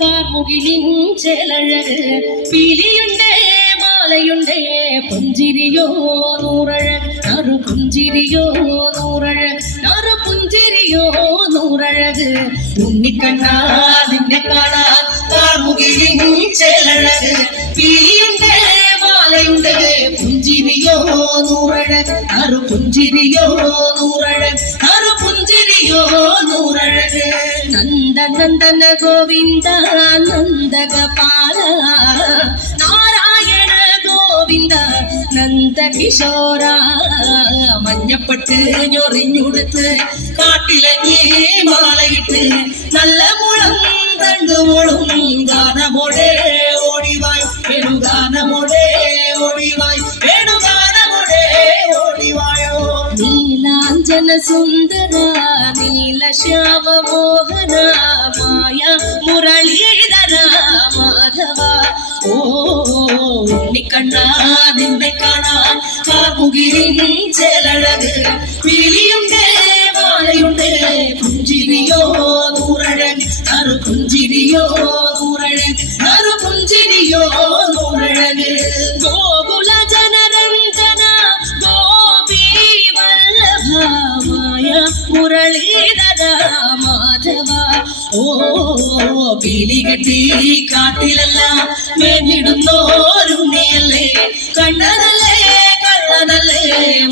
കാർമുകിലിൻ ചേലഴക് പിലിയുണ്ടേ മാലയുണ്ടേ പുഞ്ചിരിയോ നൂറഴക്. നറു പുഞ്ചിരിയോ നൂറഴക് നറു പുഞ്ചിരിയോ നൂറഴക്. ഉണ്ണിക്കണ്ണാ നിന്നെ കാണാൻ കാർമുകിലിൻ ചേലഴക് നൂറഴക് നറു പുഞ്ചിരിയോ നൂറഴക് നറു പുഞ്ചിരിയോ നൂറഴക് നന്ദ നന്ദന ഗോവിന്ദ നന്ദഗപാല നാരായണ ഗോവിന്ദ നന്ദകിശോര മഞ്ഞപ്പെട്ട് ഞൊറിഞ്ഞുടുത്ത് കാട്ടിലഞ്ഞേ മാലയിട്ട് നല്ല മുളം തണ്ടുമുളും ഗാനമോടെ സുന്ദര നീലശ്യാമ മോഹന മായ മുരളീധര മാധവ. ഓ ഉണ്ണിക്കണ്ണാ നിന്നെ കാണാൻ കാമുകിരിൻ ചേലഴക്. വിളിയുണ്ടേ വാഴയുണ്ടേ പുഞ്ചിരിയോ നൂറഴക്. നറു പുഞ്ചിരിയോ നൂറഴക്. നറു പുഞ്ചിരിയോ നൂറഴക്. ഓ പീലികെട്ടി കാട്ടിലല്ല മേഞ്ഞിടുന്നോരുണ്ണിയല്ലേ കണ്ണനല്ലേ കള്ളതല്ലേ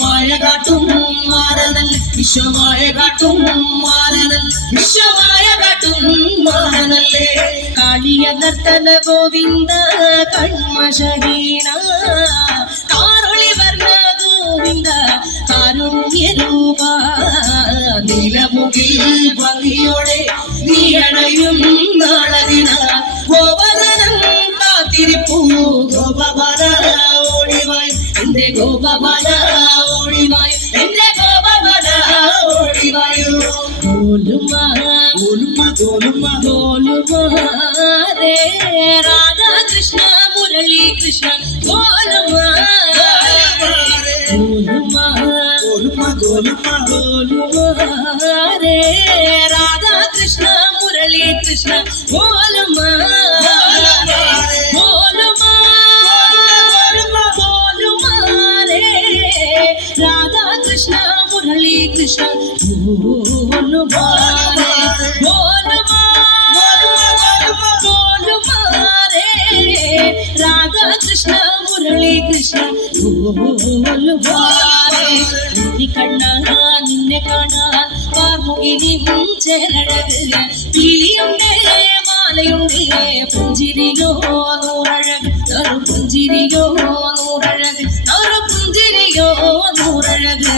മായ കാട്ടും മാറനല്ലേ വിശ്വമായ കാട്ടും മാറനൽ വിശ്വമായ കാട്ടും മാറനല്ലേ കാളിയ നർത്തന ഗോവിന്ദ കൺമഷഹീന കാറുളി വർണ ഗോവിന്ദ കാരുണ്യരൂപ നീലമുകിൽ ഭംഗിയോടെ അണയും നാളതിന ഗോപദനം കാത്തിരിപ്പൂ. ഗോപബല ഓടിവായി. എന്റെ ഗോപബല ഓടിവായി. എന്റെ ഗോപബല ഓടിവായു. ഗോലുമ ഗോലുമ ഗോലുമ ഗോലുമാരേ രാധാ കൃഷ്ണ മുരളി കൃഷ്ണ ഗോലുമ. ഗോലുമ ഗോലുമ ഗോലുമാരേ രാധാ കൃഷ്ണ മുരളി കൃഷ്ണ ഗോലുമ ഗോലുമ ഗോലുമാരേ രാധാ കൃഷ്ണ കണ്ണ നിന്നെ കാണാൻ കാർമുകിലും ചേരഴക് പീലിയുണ്ടേ മാലയുണ്ടേ പുഞ്ചിരിയോ നൂറഴക് നറു പുഞ്ചിരിയോ നൂറഴക് നറു പുഞ്ചിരിയോ നൂറഴക്